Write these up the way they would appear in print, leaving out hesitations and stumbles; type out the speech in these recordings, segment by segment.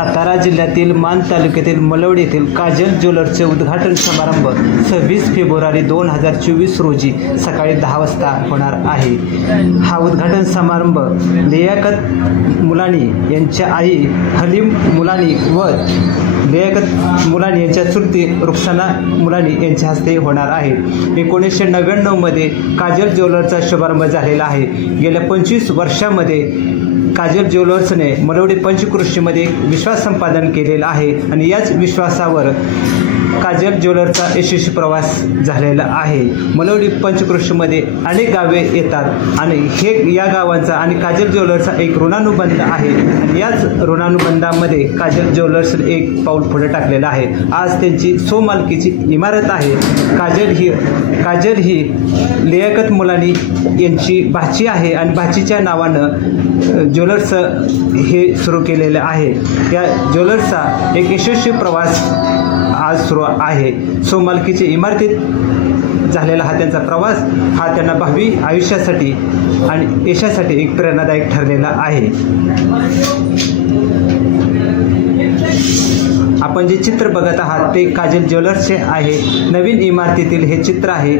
सातारा जिल्ह्यातील मान तालुक्यातील मलवड येथील काजल ज्वेलर्सचे उद्घाटन समारंभ 26 फेब्रुवारी 2024 रोजी सकाळी 10 वाजता होणार आहे। हा उद्घाटन समारंभ लियाकत मुलानी यांच्या आई हलीम मुलानी व लियाकत मुलानी यांच्या चुलती रुखसाना मुलानी यांच्या हस्ते होणार आहे। 1999 मध्ये काजल ज्वेलर्सचा शुभारंभ झालेला आहे। गेल्या 25 वर्षांमध्ये काजल ज्वेलर्सने मलवडी पंचक्रोशीमध्ये विश्वास संपादन केलेला आहे आणि याच विश्वासावर काजल ज्वेलर्सचा यशस्वी प्रवास झालेला आहे। मलवडी पंचक्रोशीमध्ये अनेक गावे येतात आणि या गावांचा आणि काजल ज्वेलर्सचा एक ऋणानुबंध आहे आणि याच ऋणानुबंधामध्ये काजल ज्वेलर्सने एक पाऊल पुढे टाकलेलं आहे। आज त्यांची स्वमालकीची इमारत आहे। काजल ही लियाकत मुलानी यांची भाची आहे आणि भाचीच्या नावानं ज्वेलर्स हे सुरू केलेलं आहे। या ज्वेलर्सचा एक यशस्वी प्रवास आज सुरू आहे। स्वमालकीची इमारतीत झालेला हा त्यांचा प्रवास हा त्यांना भावी आयुष्यासाठी आणि यशासाठी एक प्रेरणादायक ठरलेला आहे। आपण जे चित्र बघत आहात ते काजल ज्वेलर्सचे आहे। नवीन इमारतीतील हे चित्र आहे।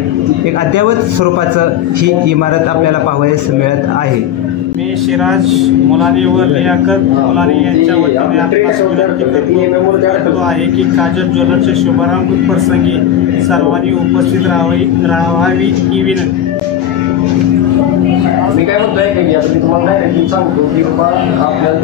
एक अद्ययावत स्वरूपाचं ही इमारत आपल्याला पाहावयास मिळत आहे। मी शिराज मुलानी व लियाकत मुलानी यांच्या वतीने आपणास विनंती करतो आहे की काजल ज्वेलर्सच्या शुभारंभ प्रसंगी सर्वांनी उपस्थित राहावी ही विनंती। मी काय म्हणतोय की तुम्हाला सांगतो की बाबा आपल्याला